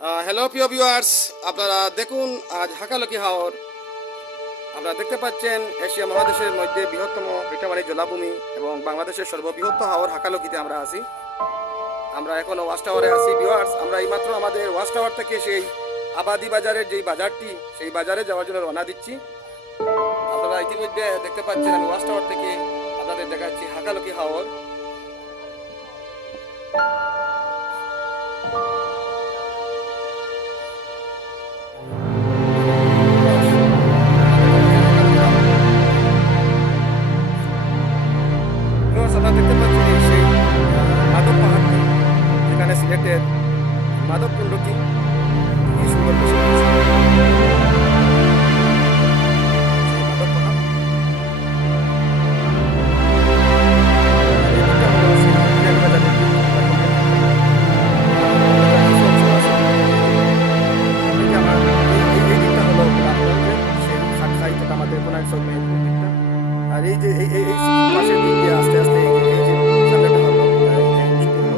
Hello প্রিয় viewers, আপনারা দেখুন আজ হাকালকি হাওর। আপনারা দেখতে পাচ্ছেন এশিয়া মহাদেশের মধ্যে বৃহত্তম পিঠামারি জলাভূমি এবং বাংলাদেশের সর্ববৃহৎ হাওর হাকালকিতে আমরা আছি। আমরা এখনও ওয়াচ টাওয়ারে আছি ভিউয়ার্স। আমরা এইমাত্র আমাদের ওয়াচ টাওয়ার থেকে সেই আবাদি বাজারের যেই বাজারটি, সেই বাজারে যাওয়ার জন্য রওনা দিচ্ছি। আপনারা ইতিমধ্যে দেখতে পাচ্ছেন আমি ওয়াচ টাওয়ার থেকে আপনাদের দেখাচ্ছি হাকালকি হাওর। আপনারা দেখতে পাচ্ছেন এই সেই মাধব পাহাড়টি, যেখানে সিলেটের মাধব কুণ্ডটি কি সুন্দর বসে আছে। সেই মাধব পাহাড়, আর এদিকটা হলো সেই বিয়ানীবাজারের দিক। কিছু অংশ আছে। এই যে আমার এই দিকটা হলো গোলাপগঞ্জের সেই খাটখাই থেকে আমাদের কোনারচর মেহেরপুর দিকটা। আর এই যে এই পাশের দিক দিয়ে আস্তে আস্তে এই যে সামনেটা হলো অংশটি হলো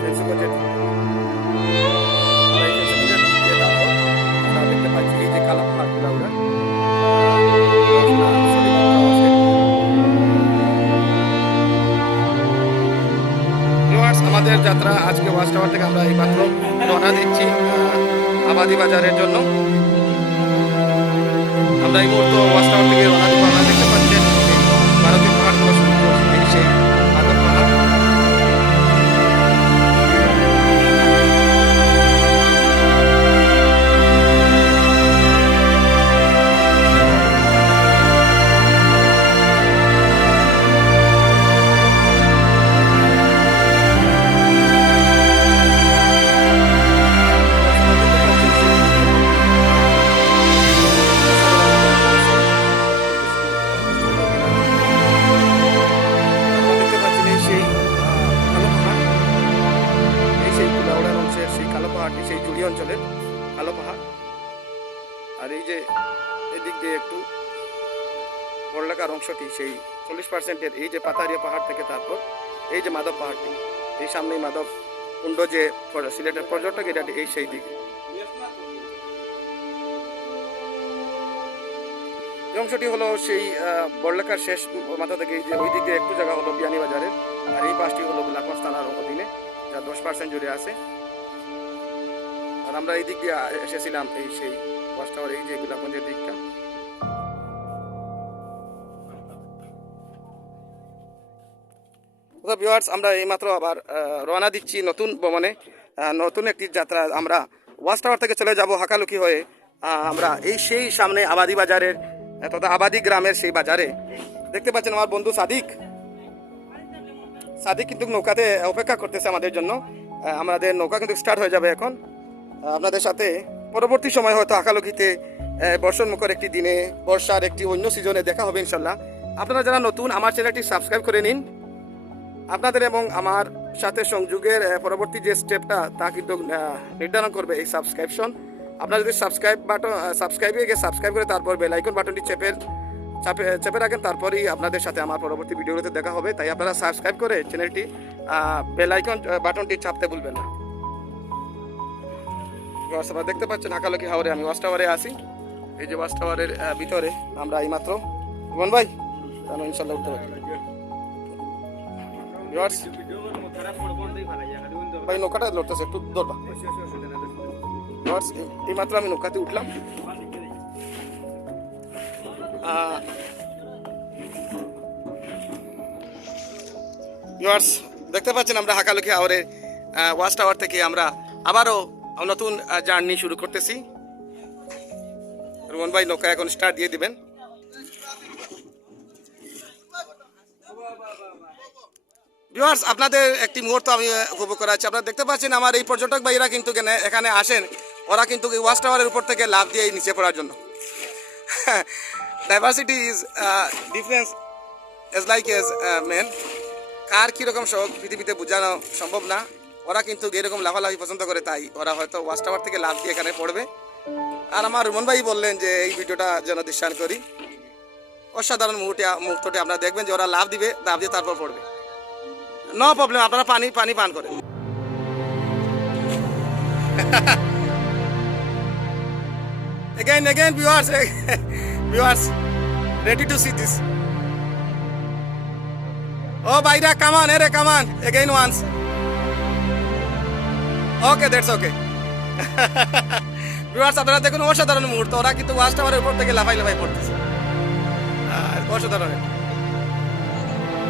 ফেন্সিগঞ্জের দিক। আমরা এই ফেন্সিগঞ্জের দিক দিয়ে তারপর আমরা দেখতে পাচ্ছি এই যে কালা পাহাড়গুলো আমরা আমাদের যাত্রা আজকে ওয়াচ টাওয়ার থেকে আমরা এইমাত্র রওনা দিচ্ছি আবাদি বাজারের জন্য। আমরা এই মুহূর্তে ওয়াচ টাওয়ার থেকে রওনা দিব। আমরা দেখতে পাচ্ছেন ভারতীয় পাহাড়গুলো সুন্দর, এই সেই মাধব পাহাড়। সেই জুড়ি অঞ্চলের কালো পাহাড়। আর এই যে এদিক দিয়ে একটু বড়লাকার অংশটি সেই 40%-এর এই যে পাতারিয়া পাহাড় থেকে তারপর এই যে মাধব পাহাড়টি, এই সামনেই মাধব কুণ্ড যে সিলেটের পর্যটক এরিয়াটি, এই সেই দিকে এই অংশটি হলো সেই বড়লাকার শেষ মাথা থেকে এই যে ওই দিকে একটু জায়গা হলো বিয়ানীবাজারের। আর এই পাশটি হলো গোলাপগঞ্জ থানার অধীনে, যা 10% জুড়ে আছে। আর আমরা এই দিক দিয়ে এসেছিলাম এই সেই ওয়াচ টাওয়ার, এই যে গোলাপগঞ্জের দিকটা। ভিউয়ার্স, আমরা এইমাত্র আবার রওনা দিচ্ছি নতুন ভ্রমণে, নতুন একটি যাত্রা। আমরা ওয়াচ টাওয়ার থেকে চলে যাব হাকালুকি হয়ে আমরা এই সেই সামনে আবাদি বাজারের তথা আবাদি গ্রামের সেই বাজারে। দেখতে পাচ্ছেন আমার বন্ধু সাদিক কিন্তু নৌকাতে অপেক্ষা করতেছে আমাদের জন্য। আমাদের নৌকা কিন্তু স্টার্ট হয়ে যাবে এখন। আপনাদের সাথে পরবর্তী সময় হয়তো হাকালুকিতে বর্ষণমুখর একটি দিনে, বর্ষার একটি অন্য সিজনে দেখা হবে ইনশাল্লাহ। আপনারা যারা নতুন আমার চ্যানেলটি সাবস্ক্রাইব করে নিন। আপনাদের এবং আমার সাথে সংযোগের পরবর্তী যে স্টেপটা তা কিন্তু নির্ধারণ করবে এই সাবস্ক্রিপশন। আপনারা যদি সাবস্ক্রাইবে গিয়ে সাবস্ক্রাইব করে তারপর বেল আইকন বাটনটি চেপে রাখেন, তারপরেই আপনাদের সাথে আমার পরবর্তী ভিডিওতে দেখা হবে। তাই আপনারা সাবস্ক্রাইব করে চ্যানেলটি বেল আইকন বাটনটি চাপতে ভুলবেন না। আপনারা দেখতে পাচ্ছেন হাকালকি হাওরে আমি ওয়াচ টাওয়ারে আছি। এই যে ওয়াচ টাওয়ারের ভিতরে আমরা এইমাত্র রুমন ভাই জানো ইনশাল্লাহ উঠতে পারি। ভাই নৌকাটা লড়তেছে, একটু ধরবা। এইমাত্র আমি নৌকাতে উঠলাম। দেখতে পাচ্ছেন আমরা হাকালকি হাওরে ওয়াচ টাওয়ার থেকে আমরা আবারও নতুন জার্নি শুরু করতেছি। রুমন ভাই নৌকা এখন স্টার্ট দিয়ে দিবেন। ভিউয়ার্স, আপনাদের একটি মুহূর্ত আমি উপভোগ করাচ্ছি। আপনারা দেখতে পাচ্ছেন আমার এই পর্যটক ভাইরা কিন্তু এখানে আসেন, ওরা কিন্তু ওয়াচ টাওয়ারের উপর থেকে লাফ দিয়ে নিচে পড়ার জন্য। Diversity is difference as like as men. কার কীরকম শখ পৃথিবীতে বোঝানো সম্ভব না। ওরা কিন্তু এরকম লাফালাফি পছন্দ করে, তাই ওরা হয়তো ওয়াচ টাওয়ার থেকে লাফ দিয়ে এখানে পড়বে। আর আমার রুমন ভাই বললেন যে এই ভিডিওটা যেন দৃশ্যায়ন করি। অসাধারণ মুহূর্তটি আপনারা দেখবেন যে ওরা লাফ দিয়ে তারপর পড়বে। নো প্রবলেম, আপনারা পানি পান করেন। Again, viewers, viewers, ready to see this. Oh, Baira, come on, Ere, come on. Again once. Okay, that's okay. Viewers আপনারা দেখুন অসাধারণ মুহূর্ত, ওরা কিন্তু ওয়াচ টাওয়ারের উপর থেকে লাফাই লাফাই পড়তেছে। অসাধারণ।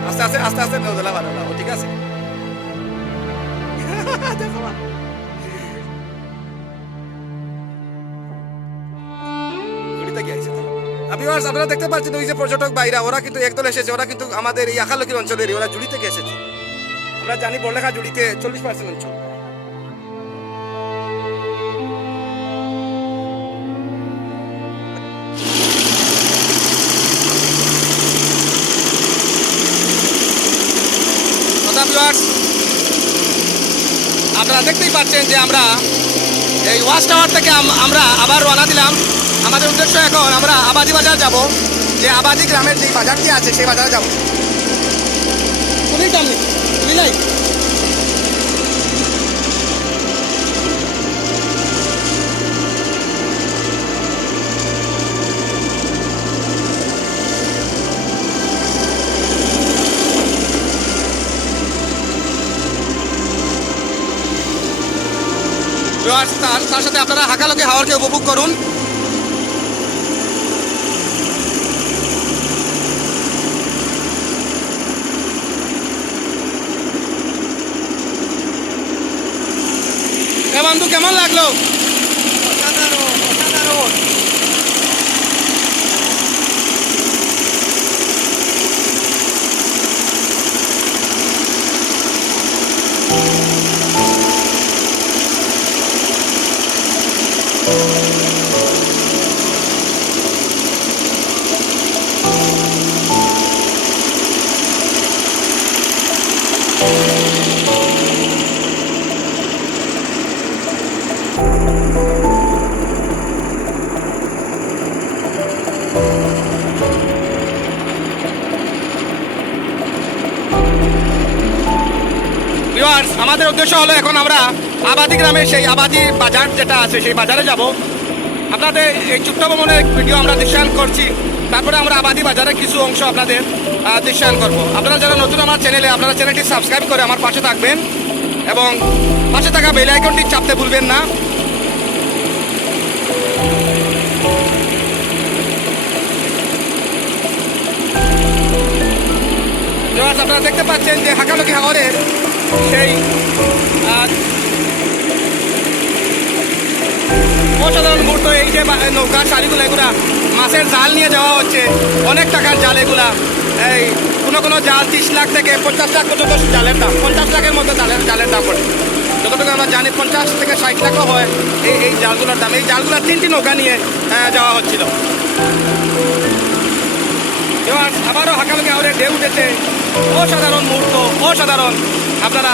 আস্তে আস্তে আস্তে আস্তে নজলা ভালো না, ঠিক আছে। দেখো মা, ঘুরিতে গিয়েছে। ভিউয়ার্স আপনারা দেখতে পাচ্ছেন ওই যে পর্যটক বাইরা, ওরা কিন্তু একদল এসেছে, ওরা কিন্তু আমাদের এই আখালকির অঞ্চলেরই, ওরা জুড়ি থেকে এসেছে। আমরা জানি বড়লেখা জুড়িতে 40% অঞ্চল। আপনারা দেখতেই পাচ্ছেন যে আমরা এই ওয়াচ টাওয়ার থেকে আমরা আবার রওনা দিলাম। আমাদের উদ্দেশ্য এখন আমরা আবাদি বাজার যাব, যে আবাদি গ্রামের যে বাজারটি আছে সেই বাজারে যাব। তার সাথে আপনারা হাকালকি হাওয়ারকে উপভোগ করুন। বন্ধু কেমন লাগলো? আমাদের উদ্দেশ্য হলো এখন আমরা আবাদি গ্রামে সেই আবাদি বাজার যেটা আছে সেই বাজারে যাব। আপনাদের এই ছোট্ট ভ্রমণের ভিডিও আমরা দৃশ্যায়ন করছি, তারপরে আমরা আবাদি বাজারের কিছু অংশ আপনাদের দৃশ্যায়ন করব। আপনারা যারা নতুন আমার চ্যানেলে, আপনারা চ্যানেলটি সাবস্ক্রাইব করে আমার পাশে থাকবেন এবং পাশে থাকা বেল আইকনটি চাপতে ভুলবেন না। আপনারা দেখতে পাচ্ছেন যে হাকালকি হাওরের সেই অসাধারণ মুহূর্ত। এই যে নৌকার শাড়িগুলো, এগুলা মাছের জাল নিয়ে যাওয়া হচ্ছে, অনেক টাকার জাল এগুলা। এই কোনো জাল 30 লাখ থেকে 50 লাখ পর্যন্ত জালের দাম, 50 লাখের মধ্যে জালের দাম পড়ে। যতটুকু আমরা জানি 50 থেকে 60 লাখও হয় এই জালগুলোর দাম। এই জালগুলো 3টি নৌকা নিয়ে যাওয়া হচ্ছিল। এবার আবারও হাকালকি হাওরে ঢেউ উঠেছে, অসাধারণ মুহূর্ত, অসাধারণ। আপনারা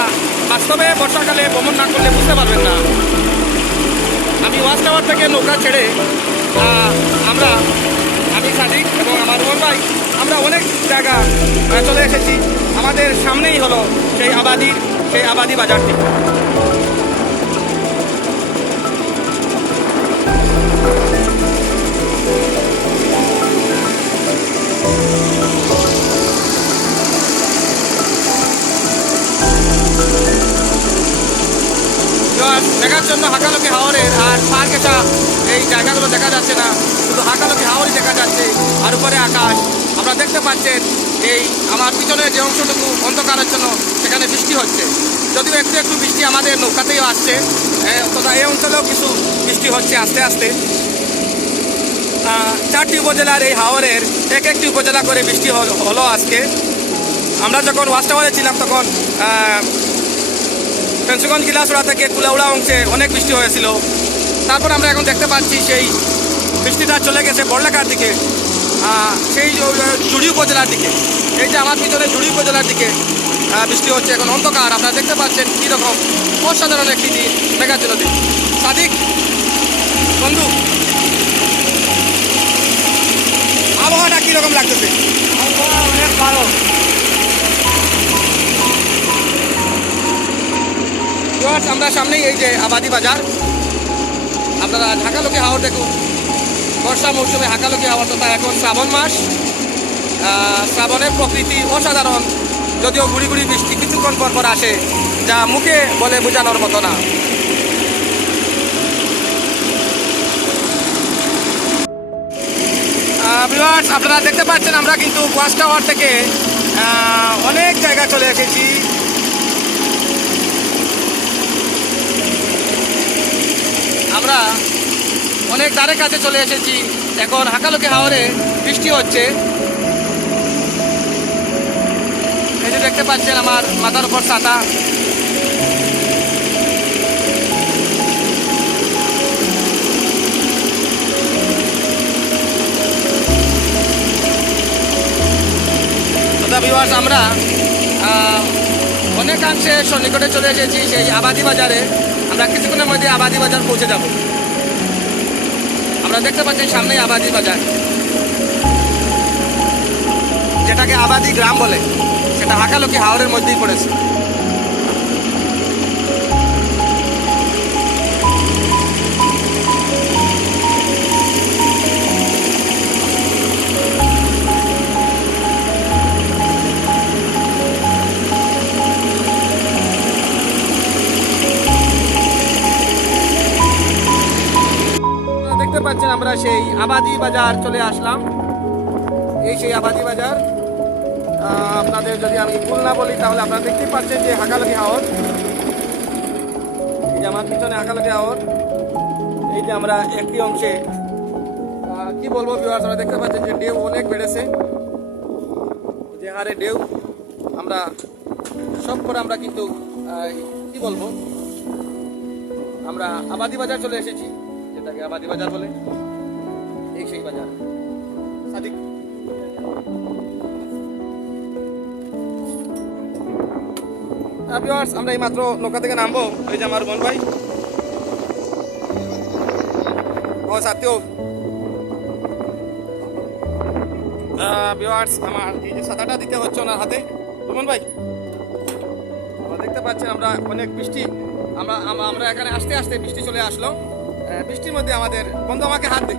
বাস্তবে বর্ষাকালে ভ্রমণ না করলে বুঝতে পারবেন না। আমি ওয়াচ টাওয়ার থেকে নৌকা ছেড়ে আমি সাদিক এবং আমার রোহন ভাই, আমরা অনেক জায়গা চলে এসেছি। আমাদের সামনেই হলো সেই আবাদি বাজারটি। দেখার জন্য হাকালকি হাওরের আর পার ঘেঁষা এই জায়গাগুলো দেখা যাচ্ছে না, শুধু হাকালকি হাওরই দেখা যাচ্ছে, আর উপরে আকাশ। আপনারা দেখতে পাচ্ছেন এই আমার পিছনের যে অংশটুকু অন্ধকারের জন্য সেখানে বৃষ্টি হচ্ছে, যদিও একটু একটু বৃষ্টি আমাদের নৌকাতেও আসছে, তথা এই অঞ্চলেও কিছু বৃষ্টি হচ্ছে আস্তে আস্তে। 4টি উপজেলার এই হাওরের এক একটি উপজেলা করে বৃষ্টি হলো আজকে। আমরা যখন ওয়াচ টাওয়ারে ছিলাম তখন ফেন্সগঞ্জ গিলাসড়া থেকে কুলাউড়া অংশে অনেক বৃষ্টি হয়েছিল। তারপর আমরা এখন দেখতে পাচ্ছি সেই বৃষ্টিটা চলে গেছে বড়লেখার দিকে, সেই জুড়ি উপজেলার দিকে। এই যে আমার পিছনে জুড়ি উপজেলার দিকে বৃষ্টি হচ্ছে, এখন অন্ধকার। আপনারা দেখতে পাচ্ছেন কীরকম অসাধারণ একটি দিন, মেঘাচ্ছন্ন দিন। সাদিক বন্ধু, আবহাওয়াটা কীরকম লাগতেছে? অনেক ভালো। আমরা সামনেই এই যে আবাদি বাজার, আপনারা হাকালকি হাওর দেখুন, বর্ষা মৌসুমে হাকালুকি হাওর তথা এখন শ্রাবণ মাস। শ্রাবণের প্রকৃতি অসাধারণ, যদিও গুড়ি গুড়ি বৃষ্টি কিছুক্ষণ পর পর আসে, যা মুখে বলে বোঝানোর মতো না। ভিউয়ার্স, আপনারা দেখতে পাচ্ছেন আমরা কিন্তু ওয়াচ টাওয়ার থেকে অনেক জায়গা চলে এসেছি। আমরা অনেক দ্বারের কাছে চলে এসেছি। এখন হাকালুকি হাওরে বৃষ্টি হচ্ছে। এই যে দেখতে পাচ্ছেন আমার মাথার উপর ছাতা। ভিউয়ার্স, আমরা অনেকাংশে সন্নিকটে চলে এসেছি সেই আবাদি বাজারে। আমরা কিছুক্ষণের মধ্যে আবাদি বাজার পৌঁছে যাব। আমরা দেখতে পাচ্ছি সামনেই আবাদি বাজার, যেটাকে আবাদি গ্রাম বলে, সেটা হাকালুকি হাওরের মধ্যেই পড়েছে। দেখতে পাচ্ছেন আমরা সেই আবাদি বাজার চলে আসলাম। এই সেই আবাদি বাজার। আপনাদের যদি আমি ভুল না বলি তাহলে আপনারা দেখতেই পাচ্ছেন যে হাকালুকি হাওর। এই যে আমার পিছনে হাকালুকি হাওর। এই যে আমরা একটি অংশে কি বলবো ভিউয়ার্স, আমরা দেখতে পাচ্ছেন যে ঢেউ অনেক বেড়েছে। যে হারে ঢেউ, আমরা সব করে আমরা কিন্তু কি বলবো, আমরা আবাদি বাজার চলে এসেছি, যেটাকে আবাদি বাজার বলে। এই সেই বাজার। সাদিক, ভিউয়ার্স, আমরা এই মাত্র নৌকা থেকে নামবো। এই যে আমার বোন ভাই ও সাথেও। ভিউয়ার্স, আমার এই যে ছাতাটা দিতে হচ্ছে ওনার হাতে। রুমন ভাই, আমরা দেখতে পাচ্ছেন আমরা অনেক বৃষ্টি, আমরা এখানে আসতে আসতে বৃষ্টি চলে আসলো। বৃষ্টির মধ্যে আমাদের বন্ধু আমাকে হাত দিই।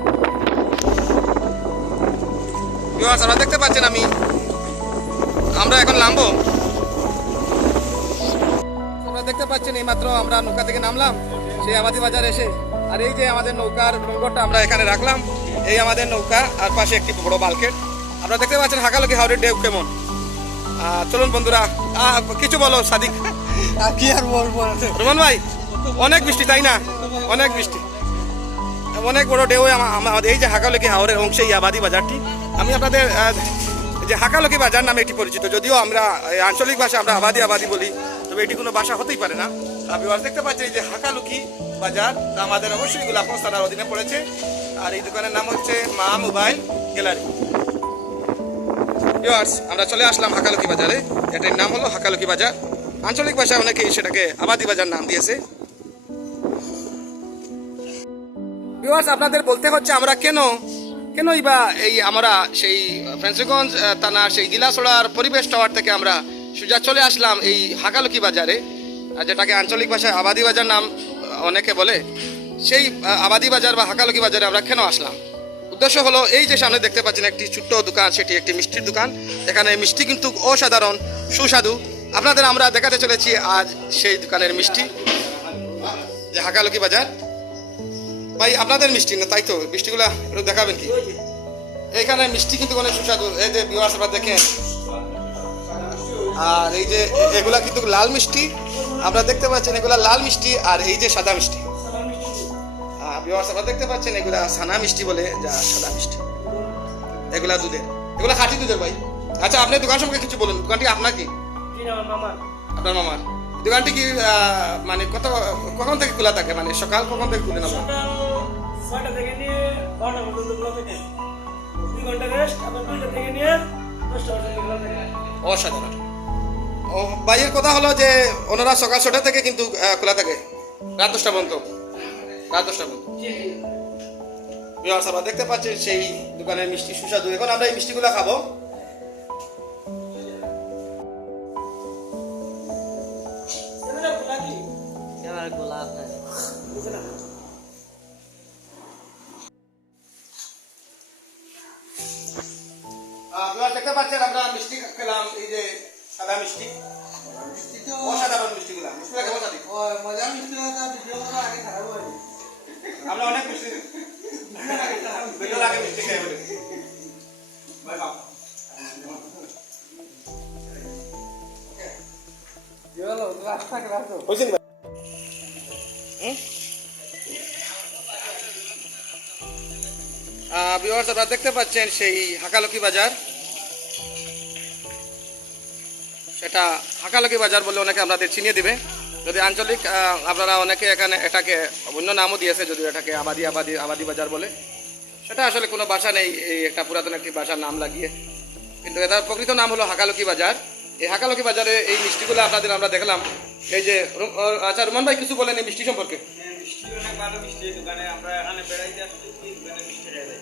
ভিউয়ার্স, আমরা দেখতে পাচ্ছেন আমরা এখন নামবো। আপনারা দেখতে পাচ্ছেন এইমাত্র আমরা নৌকা থেকে নামলাম সেই আবাদি বাজার এসে। আর এই যে আমাদের নৌকার নোংরটা আমরা এখানে রাখলাম। এই আমাদের নৌকা, আর পাশে একটি বড় বালকেট। আপনারা দেখতে পাচ্ছেন হাকালুকি হাওরের ঢেউ কেমন। চলুন বন্ধুরা, কিছু বলো সাদিক। কি আর বলবো রোমান ভাই, অনেক বৃষ্টি তাই না? অনেক বৃষ্টি, অনেক বড় ঢেউ আমাদের এই যে হাকালুকি হাওরের অংশে এই আবাদি বাজারটি। আমি আপনাদের যে হাকালুকি বাজার নামে এটি পরিচিত, যদিও আমরা আঞ্চলিক ভাষা আমরা আবাদি আবাদি বলি, তবে এটি কোনো ভাষা হতেই পারে না। ভিউয়ার্স, দেখতে পাচ্ছেন এই যে হাকালুকি বাজার, তা আমাদের অবশ্যই গোলাপগঞ্জ থানার অধীনে পড়েছে। আর এই দোকানের নাম হচ্ছে মা মোবাইল গ্যালারি। ভিউয়ার্স, আমরা চলে আসলাম হাকালুকি বাজারে। এটার নাম হলো হাকালুকি বাজার। আঞ্চলিক ভাষায় অনেকেই সেটাকে আবাদি বাজার নাম দিয়েছে। ভিউয়ার্স, আপনাদের বলতে হচ্ছে আমরা কেনই বা আমরা সেই ফেন্সিগঞ্জ থানা সেই গিলাছড়ার পরিবেশ টাওয়ার থেকে আমরা সোজা চলে আসলাম এই হাকালুকি বাজারে, যেটাকে আঞ্চলিক ভাষায় আবাদি বাজার নাম অনেকে বলে। সেই আবাদি বাজার বা হাকালুকি বাজারে আমরা কেন আসলাম? উদ্দেশ্য হলো এই যে সামনে দেখতে পাচ্ছেন একটি ছোট্ট দোকান, সেটি একটি মিষ্টির দোকান। এখানে মিষ্টি কিন্তু অসাধারণ সুস্বাদু। আপনাদের আমরা দেখাতে চলেছি আজ সেই দোকানের মিষ্টি, যে হাকালুকি বাজার। ভাই, আপনাদের মিষ্টি না তাই তো? মিষ্টিগুলা একটু দেখাবেন কি? এখানে মিষ্টি কিন্তু অনেক সুস্বাদু। এই যে ভিউয়ার্স, আপনারা দেখেন। আর এই যে এগুলা কিন্তু লাল মিষ্টি, আপনারা দেখতে পাচ্ছেন এগুলা লাল মিষ্টি। আর এই যে সাদা মিষ্টি, ভিউয়ার্স আপনারা দেখতে পাচ্ছেন এগুলা সানা মিষ্টি বলে, যা সাদা মিষ্টি। এগুলা দুধের, এগুলা খাঁটি দুধের ভাই। আচ্ছা, আপনি দোকান সম্পর্কে কিছু বলুন। দোকানটি আপনার কি? আপনার মামার। দোকানটি কি মানে কখন থেকে খোলা থাকে? মানে সকাল কখন থেকে খুলে নেব? 6টা থেকে নিয়ে 12টা পর্যন্ত খোলা থাকে। 2 ঘন্টা রেস্ট, আবার 2টা থেকে নিয়ে 10টা পর্যন্ত খোলা থাকে। অসাধারণ। ও ভাইয়ের কথা হলো যে ওনারা সকাল 6টা থেকে কিন্তু খোলা থাকে রাত 10টা পর্যন্ত। রাত 10টা পর্যন্ত। ভিউয়ার্স, আপনারা দেখতে পাচ্ছেন সেই দোকানের মিষ্টি সুস্বাদু। এখন আমরা এই মিষ্টিগুলো খাবো। দেখতে পাচ্ছেন আমরা মিষ্টি খেলাম, এই যে সাদা মিষ্টি, অসাধারণ মিষ্টি খেলাম। মিষ্টিটা কেমন খাবি? আমরা অনেক মিষ্টি ভিডিও লাগে মিষ্টি খেয়ে বলে। হয়েছেন ভাই? ভিউয়ার্স, আপনারা দেখতে পাচ্ছেন সেই হাকালকি বাজার। সেটা হাকালকি বাজার বলে অনেকে আপনাদের চিনিয়ে দিবে। যদি আঞ্চলিক আপনারা অনেকে এখানে এটাকে অন্য নামও দিয়েছে, যদিও এটাকে আবাদি বাজার বলে। সেটা আসলে কোনো ভাষা নেই, এই একটা পুরাতন একটি ভাষার নাম লাগিয়ে, কিন্তু এটার প্রকৃত নাম হলো হাকালকি বাজার। এই হাকালকি বাজারে এই মিষ্টিগুলো আপনাদের আমরা দেখলাম। এই যে আচ্ছা, রুমান ভাই কিছু বলেন এই মিষ্টি সম্পর্কে। মিষ্টি অনেক ভালো মিষ্টি। দোকানে আমরা এখানে বেড়াইতে আসছি, এই দোকানে মিষ্টি খাই যাই।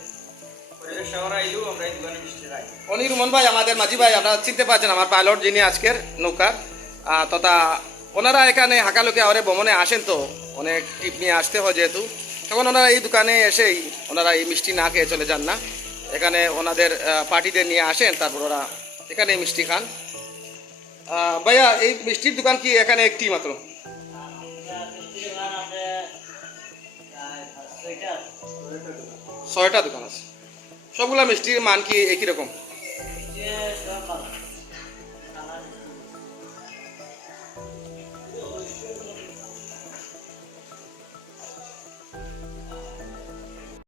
পরিবেশ শহর আইলেও আমরা এই দোকানে মিষ্টি খাই। উনি রুমন ভাই, আমাদের মাঝি ভাই, আপনারা চিনতে পারছেন, আমার পাইলট যিনি আজকের নৌকার। তথা ওনারা এখানে হাকালকি আওয়ারে ভ্রমণে আসেন, তো অনেক টিপ নিয়ে আসতে হয় যেহেতু, তখন ওনারা এই দোকানে এসেই ওনারা এই মিষ্টি না খেয়ে চলে যান না। এখানে ওনাদের পার্টিদের নিয়ে আসেন, তারপর ওরা এখানে মিষ্টি খান। ভাইয়া, এই মিষ্টির দোকান কি এখানে একটি মাত্র? ছয়টা দোকান আছে। সবগুলা মিষ্টির মান কি একই রকম?